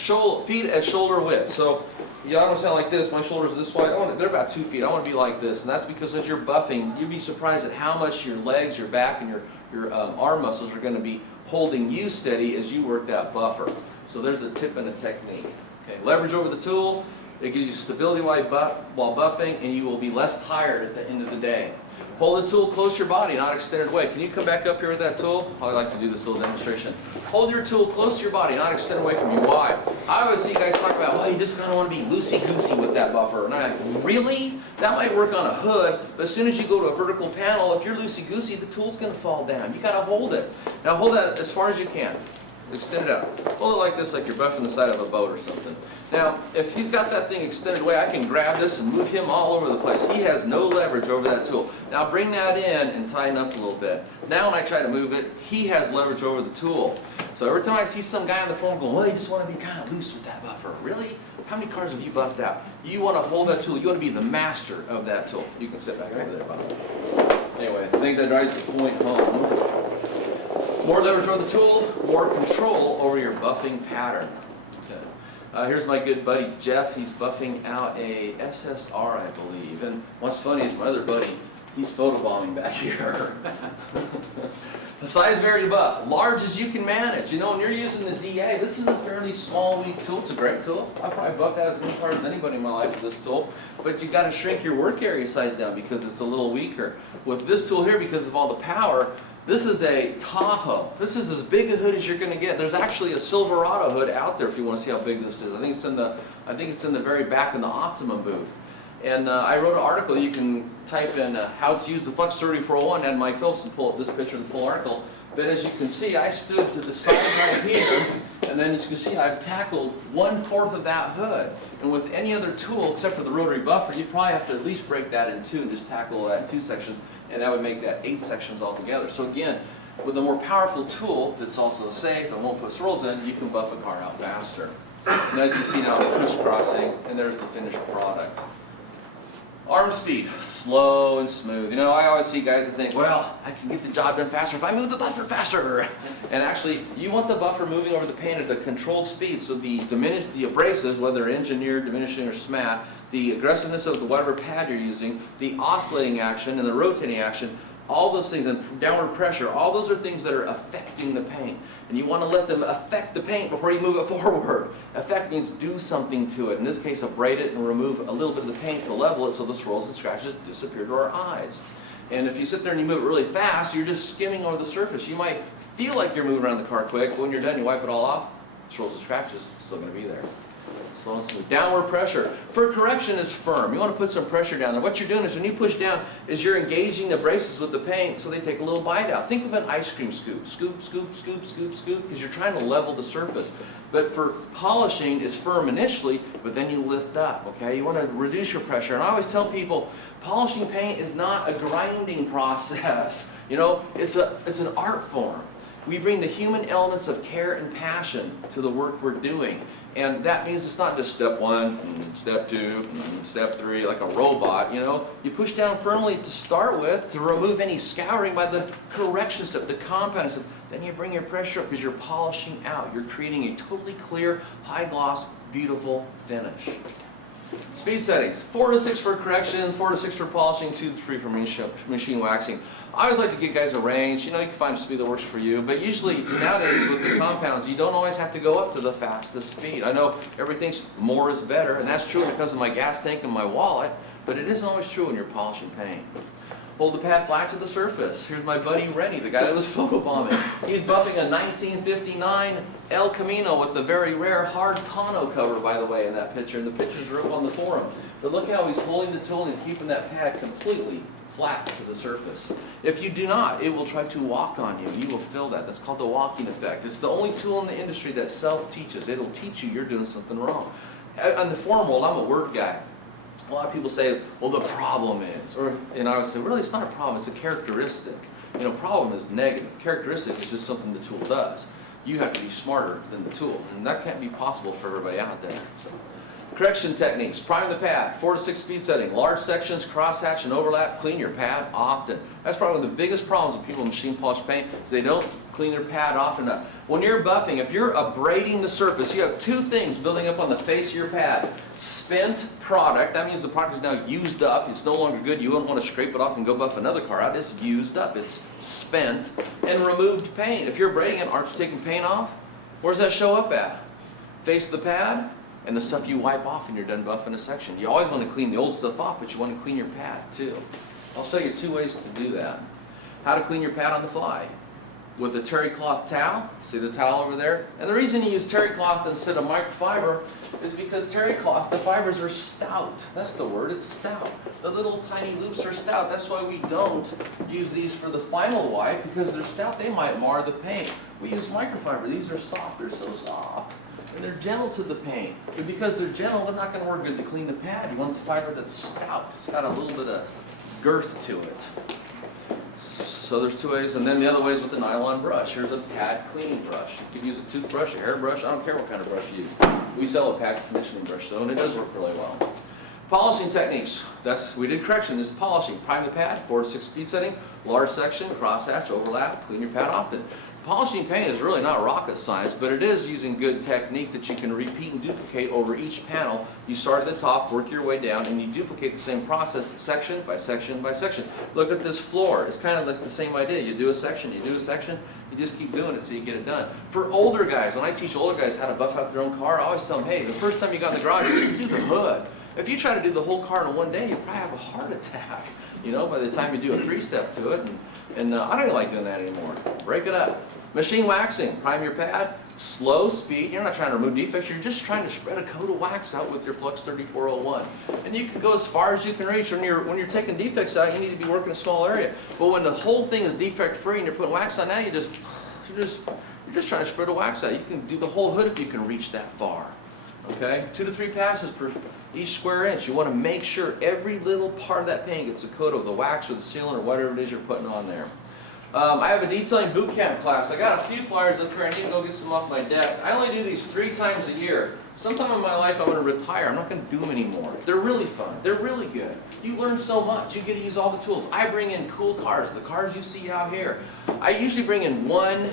Feet at shoulder width. So you don't want to sound like this, my shoulders this wide. They're about 2 feet. I want to be like this. And that's because as you're buffing, you'd be surprised at how much your legs, your back, and your arm muscles are going to be holding you steady as you work that buffer. So there's a tip and a technique. Okay, leverage over the tool. It gives you stability while buffing, and you will be less tired at the end of the day. Hold the tool close to your body, not extended away. Can you come back up here with that tool? I like to do this little demonstration. Hold your tool close to your body, not extended away from you. Why? I always see guys talk about, well, you just kind of want to be loosey-goosey with that buffer. And I'm like, really? That might work on a hood, but as soon as you go to a vertical panel, if you're loosey-goosey, the tool's going to fall down. You got to hold it. Now hold that as far as you can. Extend it out. Hold it like this, like you're buffing the side of a boat or something. Now, if he's got that thing extended away, I can grab this and move him all over the place. He has no leverage over that tool. Now bring that in and tighten up a little bit. Now when I try to move it, he has leverage over the tool. So every time I see some guy on the phone going, well, you just want to be kind of loose with that buffer. Really? How many cars have you buffed out? You want to hold that tool. You want to be the master of that tool. You can sit back over there, Bob. Anyway, I think that drives the point home. More leverage over the tool, more control over your buffing pattern. Here's my good buddy Jeff. He's buffing out a SSR, I believe. And what's funny is my other buddy, he's photobombing back here. The size vary to buff, large as you can manage. You know, when you're using the DA, this is a fairly small, weak tool. It's a great tool. I've probably buffed out as many cars as anybody in my life with this tool. But you got to shrink your work area size down because it's a little weaker. With this tool here, because of all the power, this is a Tahoe. This is as big a hood as you're going to get. There's actually a Silverado hood out there if you want to see how big this is. I think it's in the very back in the Optimum booth. And I wrote an article. You can type in how to use the Flex 3401 and Mike Phillips and pull up this picture of the full article. But as you can see, I stood to the side right here, and then as you can see, I've tackled 1/4 of that hood. And with any other tool, except for the rotary buffer, you'd probably have to at least break that in two and just tackle that in 2 sections, and that would make that 8 sections altogether. So again, with a more powerful tool that's also safe and won't put swirls in, you can buff a car out faster. And as you see now, I'm crisscrossing, and there's the finished product. Arm speed, slow and smooth. You know, I always see guys that think, well, I can get the job done faster if I move the buffer faster. And actually, you want the buffer moving over the paint at a controlled speed, so the abrasives, whether engineered, diminishing, or SMAT, the aggressiveness of the whatever pad you're using, the oscillating action and the rotating action, all those things, and downward pressure, all those are things that are affecting the paint. And you want to let them affect the paint before you move it forward. Affect means do something to it. In this case, abrade it and remove a little bit of the paint to level it so the swirls and scratches disappear to our eyes. And if you sit there and you move it really fast, you're just skimming over the surface. You might feel like you're moving around the car quick, but when you're done, you wipe it all off, swirls and scratches still going to be there. Slow and smooth. Downward pressure. For correction is firm. You want to put some pressure down. And what you're doing is when you push down is you're engaging the abrasives with the paint so they take a little bite out. Think of an ice cream scoop. Scoop, scoop, scoop, scoop, scoop, because you're trying to level the surface. But for polishing, it's firm initially, but then you lift up, okay? You want to reduce your pressure. And I always tell people, polishing paint is not a grinding process. You know, it's an art form. We bring the human elements of care and passion to the work we're doing. And that means it's not just step 1, step 2, step 3, like a robot, you know. You push down firmly to start with to remove any scouring by the correction step, the compound step. Then you bring your pressure up because you're polishing out. You're creating a totally clear, high gloss, beautiful finish. Speed settings, 4 to 6 for correction, 4 to 6 for polishing, 2 to 3 for machine waxing. I always like to give guys a range. You know, you can find a speed that works for you, but usually nowadays with the compounds, you don't always have to go up to the fastest speed. I know everything's more is better, and that's true because of my gas tank and my wallet, but it isn't always true when you're polishing paint. Hold the pad flat to the surface. Here's my buddy Rennie, the guy that was photobombing. He's buffing a 1959 El Camino with the very rare hard tonneau cover, by the way, in that picture. And the pictures are up on the forum. But look how he's holding the tool and he's keeping that pad completely flat to the surface. If you do not, it will try to walk on you. You will feel that. That's called the walking effect. It's the only tool in the industry that self-teaches. It'll teach you you're doing something wrong. On the forum world, I'm a word guy. A lot of people say, well, the problem is, and I would say, really, it's not a problem, it's a characteristic. You know, problem is negative. Characteristic is just something the tool does. You have to be smarter than the tool, and that can't be possible for everybody out there. So, Correction techniques, prime the pad, 4 to 6 speed setting, large sections, crosshatch and overlap, clean your pad often. That's probably one of the biggest problems with people in machine polish paint, is they don't clean their pad often enough. When you're buffing, if you're abrading the surface, you have two things building up on the face of your pad. Spent product, that means the product is now used up, it's no longer good, you wouldn't want to scrape it off and go buff another car out, it's used up, it's spent. And removed paint, if you're abrading it, aren't you taking paint off? Where does that show up at? Face of the pad? And the stuff you wipe off when you're done buffing a section. You always want to clean the old stuff off, but you want to clean your pad too. I'll show you 2 ways to do that. How to clean your pad on the fly. With a terry cloth towel, see the towel over there? And the reason you use terry cloth instead of microfiber is because terry cloth, the fibers are stout. That's the word, it's stout. The little tiny loops are stout. That's why we don't use these for the final wipe, because they're stout, they might mar the paint. We use microfiber, these are soft, they're so soft. And they're gentle to the paint. And because they're gentle, they're not going to work good to clean the pad. You want a fiber that's stout. It's got a little bit of girth to it. So there's 2 ways. And then the other way is with the nylon brush. Here's a pad cleaning brush. You can use a toothbrush, a hairbrush. I don't care what kind of brush you use. We sell a pad conditioning brush, so and it does work really well. Polishing techniques. We did correction. This is polishing. Prime the pad, 4 to 6 speed setting, large section, crosshatch, overlap, clean your pad often. Polishing paint is really not rocket science, but it is using good technique that you can repeat and duplicate over each panel. You start at the top, work your way down, and you duplicate the same process section by section by section. Look at this floor. It's kind of like the same idea. You do a section, you do a section, you just keep doing it so you get it done. For older guys, when I teach older guys how to buff out their own car, I always tell them, hey, the first time you got in the garage, just do the hood. If you try to do the whole car in one day, you'll probably have a heart attack, you know, by the time you do a 3-step to it. And I don't even like doing that anymore. Break it up. Machine waxing, prime your pad, slow speed. You're not trying to remove defects, you're just trying to spread a coat of wax out with your Flux 3401. And you can go as far as you can reach. When you're taking defects out, you need to be working a small area. But when the whole thing is defect free and you're putting wax on, now you're just trying to spread the wax out. You can do the whole hood if you can reach that far. Okay? 2 to 3 passes per each square inch. You want to make sure every little part of that paint gets a coat of the wax or the sealant or whatever it is you're putting on there. I have a detailing boot camp class. I got a few flyers up here. I need to go get some off my desk. I only do these 3 times a year. Sometime in my life I'm going to retire. I'm not going to do them anymore. They're really fun. They're really good. You learn so much. You get to use all the tools. I bring in cool cars, the cars you see out here. I usually bring in one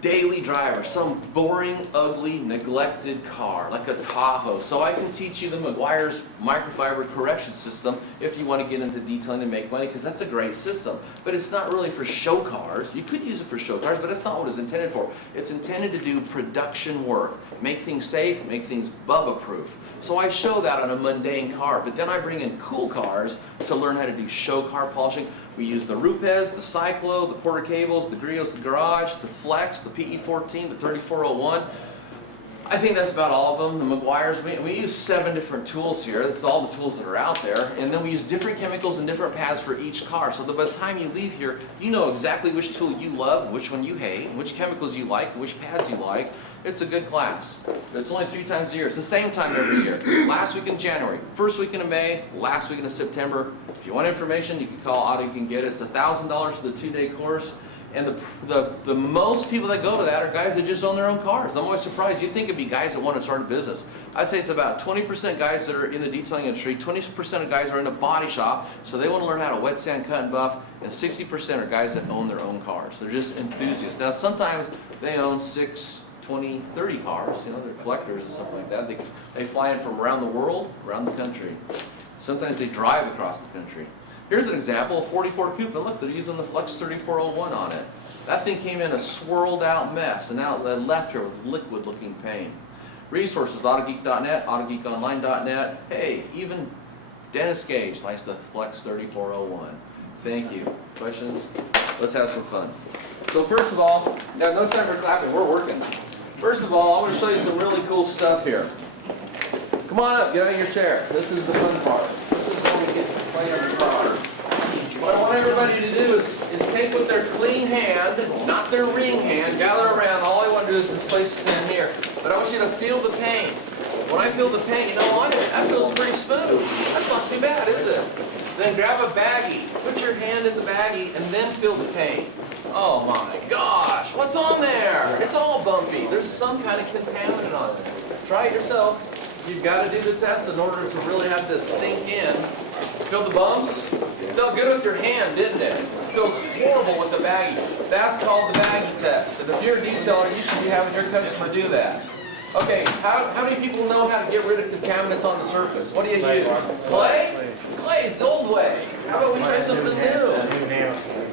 daily driver, some boring, ugly, neglected car, like a Tahoe. So I can teach you the Meguiar's microfiber correction system if you want to get into detailing and make money, because that's a great system. But it's not really for show cars. You could use it for show cars, but that's not what it's intended for. It's intended to do production work, make things safe, make things Bubba-proof. So I show that on a mundane car, but then I bring in cool cars to learn how to do show car polishing. We use the Rupes, the Cyclo, the Porter Cables, the Griot's, the Garage, the Flex, the PE14, the 3401. I think that's about all of them. The Meguiar's, we use 7 different tools here. That's all the tools that are out there. And then we use different chemicals and different pads for each car. So that by the time you leave here, you know exactly which tool you love, which one you hate, which chemicals you like, which pads you like. It's a good class. It's only 3 times a year. It's the same time every year. Last week in January, first weekend of May, last weekend of September. If you want information, you can call Autogeek and get it. It's $1,000 for the 2-day course. And the most people that go to that are guys that just own their own cars. I'm always surprised. You'd think it'd be guys that want to start a business. I'd say it's about 20% guys that are in the detailing industry, 20% of guys are in a body shop, so they want to learn how to wet sand, cut, and buff, and 60% are guys that own their own cars. They're just enthusiasts. Now, sometimes they own 6, 20, 30 cars. You know, they're collectors and stuff like that. They fly in from around the world, around the country. Sometimes they drive across the country. Here's an example, a 44 coupe, and look, they're using the Flux 3401 on it. That thing came in a swirled out mess, and now they're left here with liquid looking paint. Resources, autogeek.net, autogeekonline.net. Hey, even Dennis Gage likes the Flux 3401. Thank you. Questions? Let's have some fun. So first of all, now no time for clapping, we're working. First of all, I'm going to show you some really cool stuff here. Come on up, get out of your chair. This is the fun part. This is where we get to play on the car. What I want everybody to do is take with their clean hand, not their ring hand, gather around. All I want to do is this place stand here. But I want you to feel the paint. When I feel the paint, you know what? That feels pretty smooth. That's not too bad, is it? Then grab a baggie. Put your hand in the baggie and then feel the paint. Oh my gosh, what's on there? It's all bumpy. There's some kind of contaminant on it. Try it yourself. you've got to do the test in order to really have this sink in. Feel the bumps? It felt good with your hand, didn't it? It feels horrible with the baggie. That's called the baggie test. And if you're a detailer, you should be having your customer do that. Okay, how many people know how to get rid of contaminants on the surface? What do you use? Clay? Clay's the old way. How about we try something new?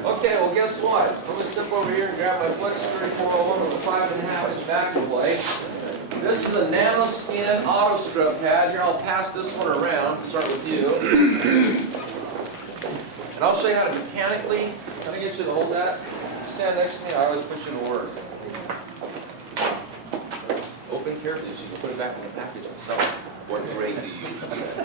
Okay, well guess what? I'm going to step over here and grab my Flex 3401 with a 5.5-inch vacuum blade. This is a nano skin auto scrub pad. Here, I'll pass this one around. Start with you. And I'll show you how to mechanically, can I get you to hold that? Stand next to me, I always push you to work. Open carefully so you can put it back in the package and sell it. What grade do you use?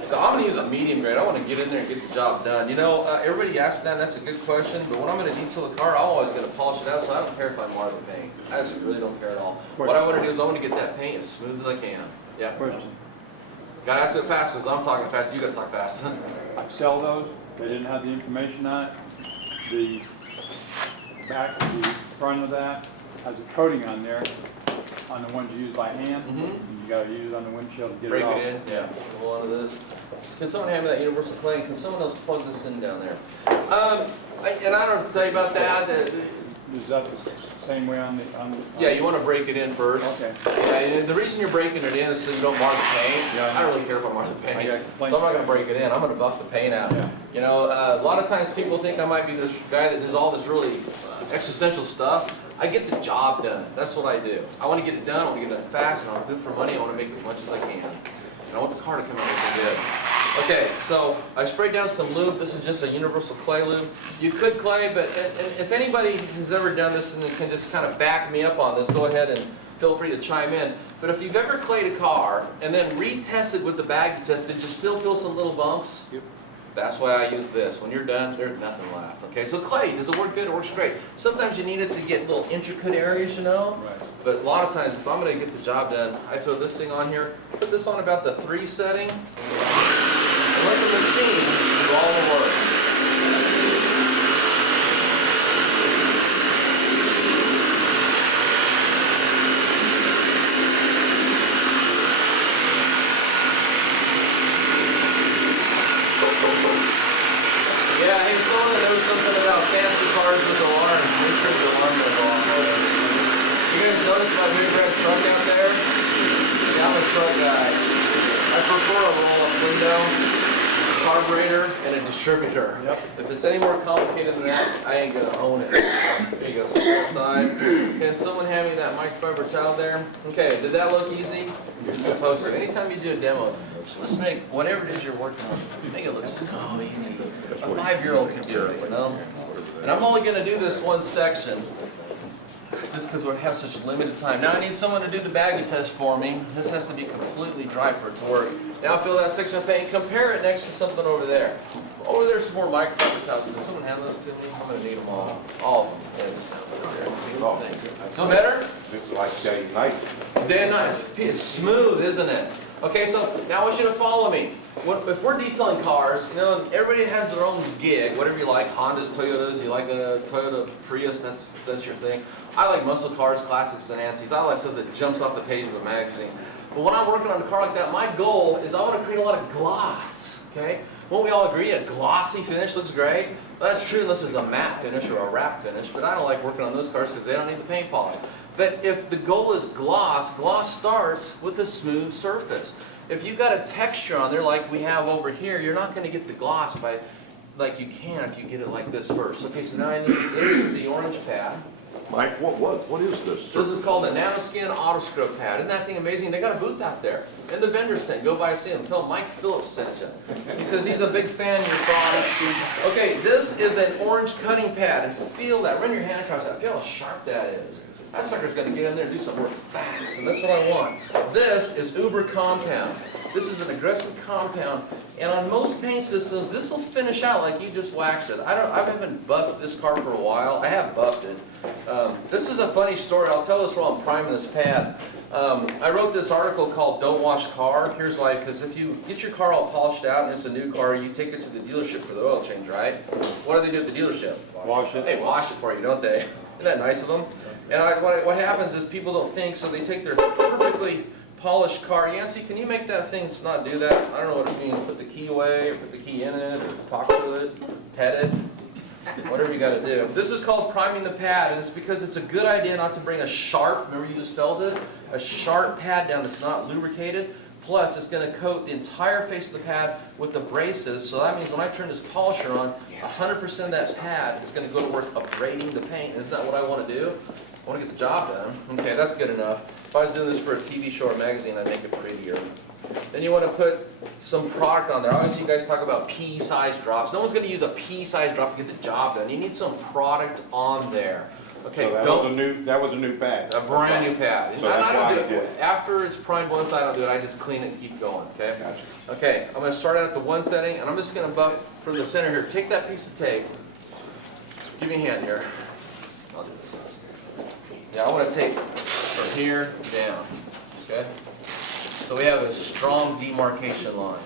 So I'm going to use a medium grade. I want to get in there and get the job done. You know, everybody asks that, and that's a good question, but when I'm going to detail the car, I'm always going to polish it out, so I don't care if I mar the paint. I just really don't care at all. What I want to do is I want to get that paint as smooth as I can. Yeah. Question. Got to ask it fast because I'm talking fast. You got to talk fast. I sell those, they didn't have the information on it. The back, the front of that has a coating on there, on the ones you use by hand. You gotta use it on the windshield to get Break it off. it in. Yeah. Hold on to this. Can someone hand me that universal plane? Can someone else plug this in down there? And I don't say about that. Is that the same way on the? Yeah, you want to break it in first. Okay. Yeah, and the reason you're breaking it in is so you don't mar the paint. Yeah. I don't really care if I mar the paint. I got So complaints. I'm not going to break it in. I'm going to buff the paint out. Yeah. You know, a lot of times people think I might be this guy that does all this really existential stuff. I get the job done. That's what I do. I want to get it done. I want to get it done fast, and I want to do it for money. I want to make as much as I can. And I want the car to come out looking good. Okay, so I sprayed down some lube. This is just a universal clay lube. You could clay, but and if anybody has ever done this and can just kind of back me up on this, go ahead and feel free to chime in. But if you've ever clayed a car and then retested with the baggie test, did you still feel some little bumps? Yep. That's why I use this. When you're done, there's nothing left. Okay, so clay, does it work good? It works great. Sometimes you need it to get little intricate areas, you know? Right. But a lot of times, if I'm going to get the job done, I throw this thing on here, put this on about the 3 setting, and let the machine do all the work. Yeah, hey, someone that knows something about fancy cars with alarms, make sure the alarm will go off. You guys notice my big red truck out there? Yeah, I'm a truck guy. I prefer a roll-up window, carburetor, and a distributor. Yep. If it's any more complicated than that, I ain't gonna own it. There you go, sit that side. Can someone hand me that microfiber towel there? Okay, did that look easy? You're supposed to. Anytime you do a demo, let's make whatever it is you're working on, make it look so easy. A 5-year-old can do it, you know? And I'm only gonna do this one section, just because we have such limited time. Now I need someone to do the baggie test for me. This has to be completely dry for it to work. Now fill that section of paint, compare it next to something over there. Over there's some more microfiber towels. Can someone hand those to me? I'm gonna need them all. All of them. Yeah, just have those there. Thank you. Feel better? Looks like day and night. Day and night. It's smooth, isn't it? Okay, so now I want you to follow me. If we're detailing cars, you know, everybody has their own gig, whatever you like, Hondas, Toyotas, you like a Toyota Prius, that's your thing. I like muscle cars, classics, and antiques. I like stuff that jumps off the page of a magazine. But when I'm working on a car like that, my goal is I want to create a lot of gloss, okay? Won't we all agree a glossy finish looks great? Well, that's true unless it's a matte finish or a wrap finish, but I don't like working on those cars because they don't need the paint polish. But if the goal is gloss, gloss starts with a smooth surface. If you've got a texture on there like we have over here, you're not going to get the gloss by like you can if you get it like this first. Okay, so now I need the orange pad. Mike, what is this? This is called a nanoskin auto scrub pad. Isn't that thing amazing? They got a booth out there in the vendor's tent. Go by and see him. Tell him Mike Phillips sent you. He says he's a big fan of your product. Okay, this is an orange cutting pad. And feel that. Run your hand across that. Feel how sharp that is. That sucker's going to get in there and do some work fast. And that's what I want. This is uber compound. This is an aggressive compound. And on most paint systems, this will finish out like you just waxed it. I haven't buffed this car for a while. I have buffed it. This is a funny story. I'll tell this while I'm priming this pad. I wrote this article called Don't Wash Car. Here's why, because if you get your car all polished out and it's a new car, you take it to the dealership for the oil change, right? What do they do at the dealership? Wash it. They wash it for you, don't they? Isn't that nice of them? And what happens is people don't think, so they take their perfectly polished car. Yancy, can you make that thing not do that? I don't know what it means. Put the key away, or put the key in it, or talk to it, pet it, whatever you got to do. This is called priming the pad, and it's because it's a good idea not to bring a sharp, remember you just felt it? A sharp pad down that's not lubricated. Plus, it's going to coat the entire face of the pad with the braces, so that means when I turn this polisher on, 100% of that pad is going to go to work abrading the paint. Isn't that what I want to do? I want to get the job done. Okay, that's good enough. If I was doing this for a TV show or magazine, I'd make it prettier. Then you want to put some product on there. Obviously, you guys talk about pea-size drops. No one's going to use a pea-size drop to get the job done. You need some product on there. Okay, So that was a new pad. a brand new pad. So And that's I don't why do you did it. it. After it's primed once, I don't do it. I just clean it and keep going, okay? Gotcha. Okay, I'm going to start out at the one setting, and I'm just going to buff from the center here. Take that piece of tape. Give me a hand here. I'll do this. Yeah, I want to take from here down, okay? So we have a strong demarcation line.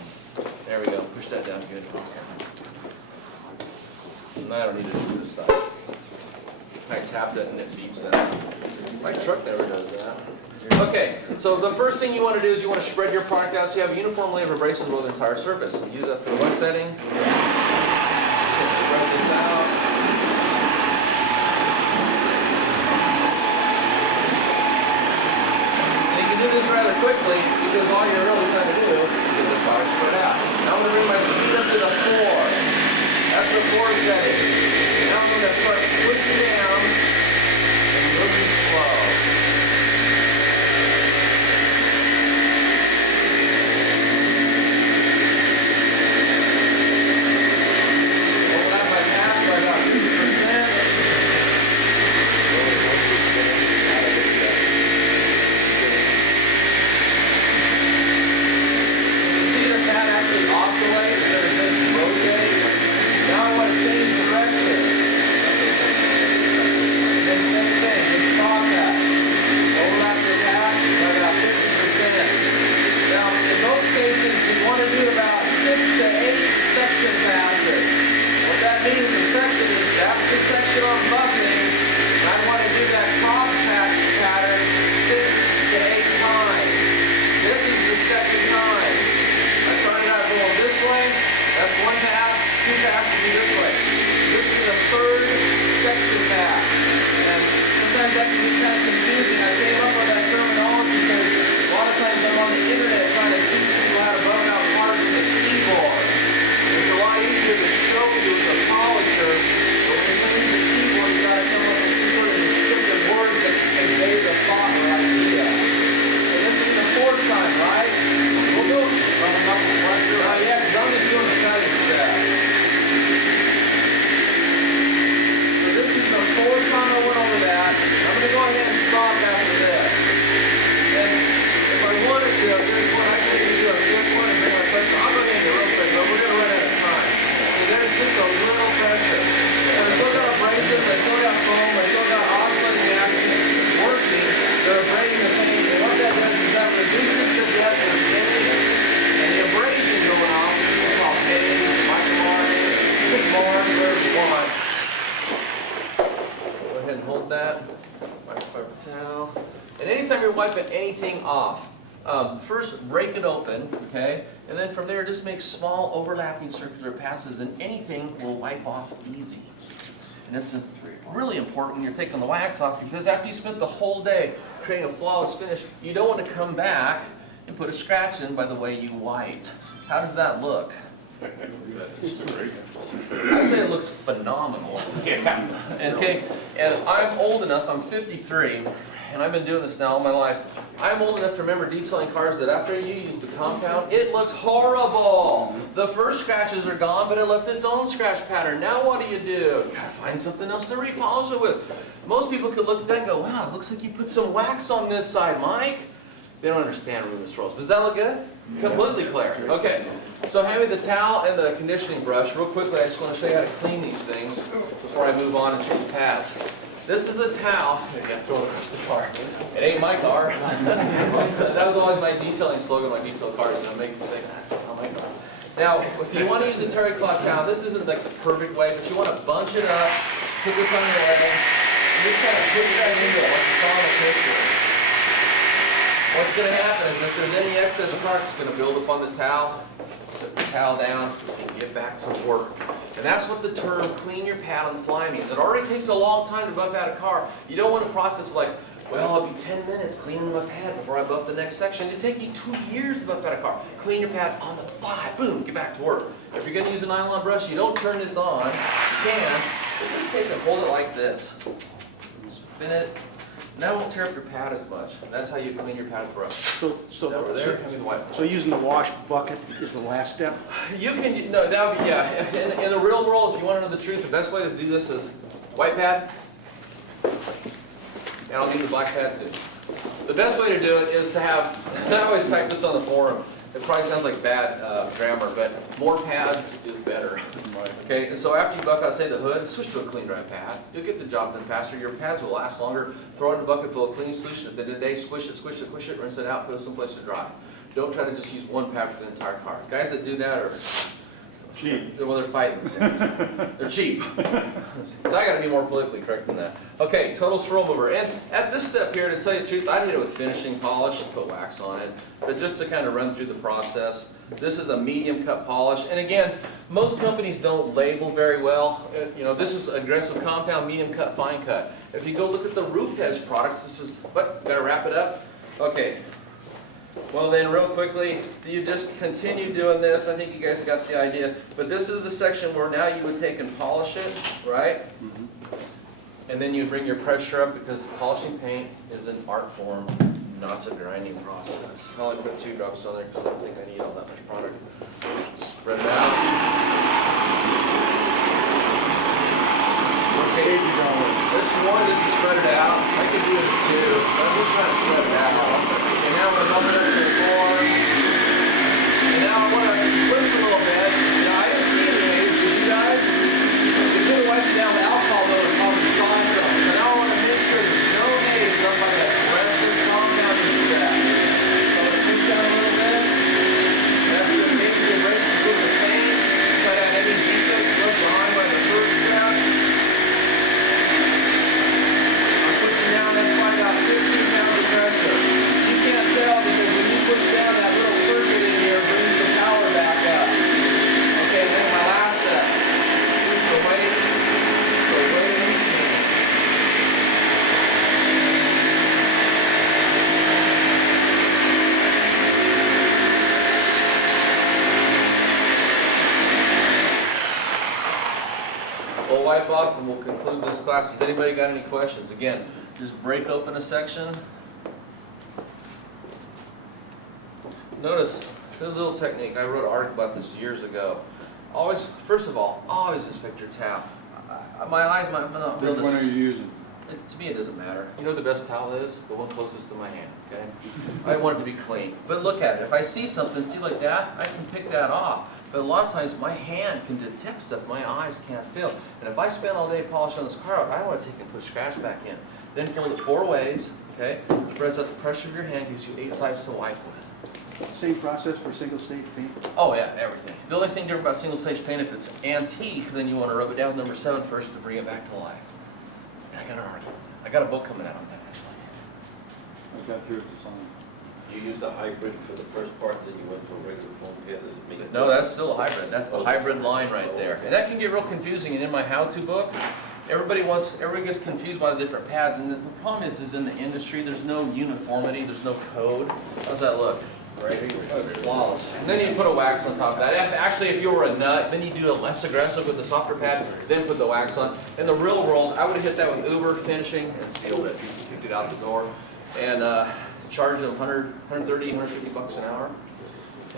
There we go. Push that down good. And I don't need to do this side. I tap that and it beeps that. My truck never does that. Okay, so the first thing you want to do is you want to spread your product out so you have a uniform layer of abrasives over the entire surface. Use that for the one setting. Just spread this out. And you can do this rather quickly because all you're really trying to do is get the product spread out. Now I'm going to bring my speed up to the 4. That's the 4 setting. Now I'm going to start pushing down and moving slow. Hold out my pass by about 50%. You see the pad actually oscillate instead of just rotate. Now I want to change direction. And then same thing, just stop that. Overlap your pass by about 50%. Now, in most cases, you want to do about 6 to 8 section passes. What that means, a section is that's the section I'm buffing. And I want to do that cross hatch pattern 6 to 8 times. This is the second time. I started out going this way. That's one pass. 2 passes will be this way. This is the third section pass. And sometimes that can be kind of confusing. I came up with that terminology because a lot of times I'm on the internet trying to teach people how to buff out parts with a keyboard. It's a lot easier to show you with a polisher, but when you use a keyboard, you gotta come up with some sort of descriptive words that convey the thought or idea. So this is the 4th time, right? We'll do it. Not yet, because I'm just doing the cutting step. So this is the 4th time I went over that. I'm going to go ahead and stop after this. And if I wanted to, there's one I can do a good one and bring my pressure. I'll go ahead and do it real quick, but we're going to run out of time. So there's just a little pressure. So I still got abrasives, I still got foam, I still got oscillating action. It's working. They're abrading the paint. And what that does is that reduces the depth of paint and the abrasion going off, which is called paint, micromarking, tick marks, whatever you want. Go ahead and hold that. Microfiber towel. And anytime you're wiping anything off, first break it open, okay? And then from there, just make small overlapping circular passes, and anything will wipe off easy. And this is really important when you're taking the wax off, because after you spent the whole day creating a flawless finish, you don't want to come back and put a scratch in by the way you wiped. How does that look? I'd say it looks phenomenal. Yeah. Okay, and I'm old enough, I'm 53, and I've been doing this now all my life. I'm old enough to remember detailing cars that after you use the compound, it looks horrible. The first scratches are gone, but it left its own scratch pattern. Now what do? You gotta find something else to repolish it with. Most people could look at that and go, wow, it looks like you put some wax on this side, Mike. They don't understand Rubens rolls. Does that look good? Completely clear. Okay, so hand me the towel and the conditioning brush. Real quickly, I just want to show you how to clean these things before I move on and change pads. This is a towel. Maybe I throw it across the car. It ain't my car. That was always my detailing slogan, my detail cars, and I'm making say, oh my car. Now, if you want to use a terry cloth towel, this isn't like the perfect way, but you want to bunch it up, put this on your leg, and just kind of push that into it like you saw in the picture. What's gonna happen is if there's any excess product, it's gonna build up on the towel, set the towel down, and get back to work. And that's what the term clean your pad on the fly means. It already takes a long time to buff out a car. You don't want to process like, well, I'll be 10 minutes cleaning my pad before I buff the next section. It'll take you 2 years to buff out a car. Clean your pad on the fly, boom, get back to work. If you're gonna use a nylon brush, you don't turn this on. You can, but just take it, hold it like this. Spin it. Now it won't tear up your pad as much. That's how you clean your pad with brush. Over there, hand me the white. So using the wash bucket is the last step? You can, no, that would be, yeah. In the real world, if you want to know the truth, the best way to do this is white pad, and I'll need the black pad too. The best way to do it is to have, I always type this on the forum, it probably sounds like bad grammar, but more pads is better. Okay, and so after you buff out, say the hood, switch to a clean dry pad. You'll get the job done faster, your pads will last longer. Throw it in a bucket full of clean solution. At the end of the day, squish it, squish it, squish it, rinse it out, put it someplace to dry. Don't try to just use one pad for the entire car. Guys that do that are Cheap. well, they're fighting. They're cheap. So I gotta be more politically correct than that. Okay, total swirl mover. And at this step here, to tell you the truth, I did it with finishing polish, put wax on it. But just to kind of run through the process, this is a medium cut polish. And again, most companies don't label very well. You know, this is aggressive compound, medium cut, fine cut. If you go look at the Rupes products, this is, what, gotta wrap it up? Okay. Well then, real quickly, you just continue doing this. I think you guys got the idea. But this is the section where now you would take and polish it, right? And then you bring your pressure up because polishing paint is an art form, not a grinding process. I only put 2 drops on there because I don't think I need all that much product. Spread it out. Okay, this one is to spread it out. I could do it 2, but I'm just trying to spread it out. And now we're going up to the floor. And now I want to push a little bit. Now I didn't see any haze, did you guys? We could have wiped it down with alcohol though and probably saw some. So now I want to make sure there's no haze done by that aggressive compound into that. So let's push down a little bit. That's the basic abrasive with the paint. Cut out any defects left behind by the first step. I'm pushing down, that's probably about 15 pounds of pressure. You can't tell because when you push down, that little circuit in here brings the power back up. Okay, and then my last step. This is the weight machine. We'll wipe off and we'll conclude this class. Has anybody got any questions? Again, just break open a section. Notice, there's a little technique. I wrote an article about this years ago. Always, first of all, always inspect your towel. My eyes might not be able Which one are to... you using? To me, it doesn't matter. You know what the best towel is? The one closest to my hand, okay? I want it to be clean. But look at it. If I see something, see like that, I can pick that off. But a lot of times, my hand can detect stuff my eyes can't feel. And if I spend all day polishing this car out, I want to take and put scratch back in. Then fold it 4 ways, okay? Spreads out the pressure of your hand, gives you 8 sides to wipe with. Same process for single stage paint? Oh yeah, everything. The only thing different about single stage paint, if it's antique, then you want to rub it down with number 7 first to bring it back to life. And I got an article. I got a book coming out on that actually. I've got yours to sign. You used a hybrid for the first part, then you went to a regular foam pad, does it make it? No, that's still a hybrid. That's the hybrid line right there. And that can get real confusing. And in my how-to book, everybody gets confused by the different pads. And the problem is in the industry, there's no uniformity, there's no code. How's that look? Right? Oh, it's flawless. And then you put a wax on top of that. Actually, if you were a nut, then you do it less aggressive with the softer pad, then put the wax on. In the real world, I would have hit that with Uber finishing and sealed it. Kicked it out the door. And charge them 130, 150 bucks an hour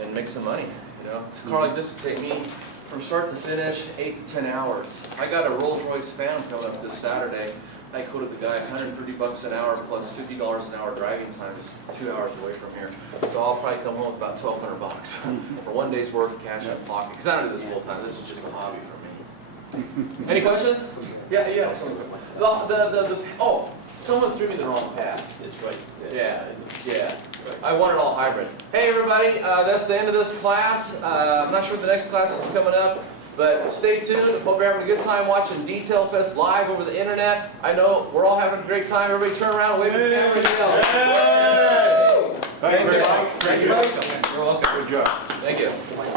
and make some money. You know, a car like this would take me from start to finish 8 to 10 hours. I got a Rolls Royce Phantom coming up this Saturday. I quoted the guy 130 bucks an hour plus $50 an hour driving time. It's 2 hours away from here. So I'll probably come home with about 1,200 bucks for 1 day's worth of cash in pocket. Because I don't do this full time. This is just a hobby for me. Any questions? Yeah. Oh, someone threw me the wrong pad. It's right. Yeah. I want it all hybrid. Hey everybody, that's the end of this class. I'm not sure if the next class is coming up, but stay tuned. Hope you're having a good time watching Detail Fest live over the internet. I know we're all having a great time. Everybody turn around and wave at the camera and yell. Hey! Thank you very much. Thank you. You're welcome. Good job. Thank you.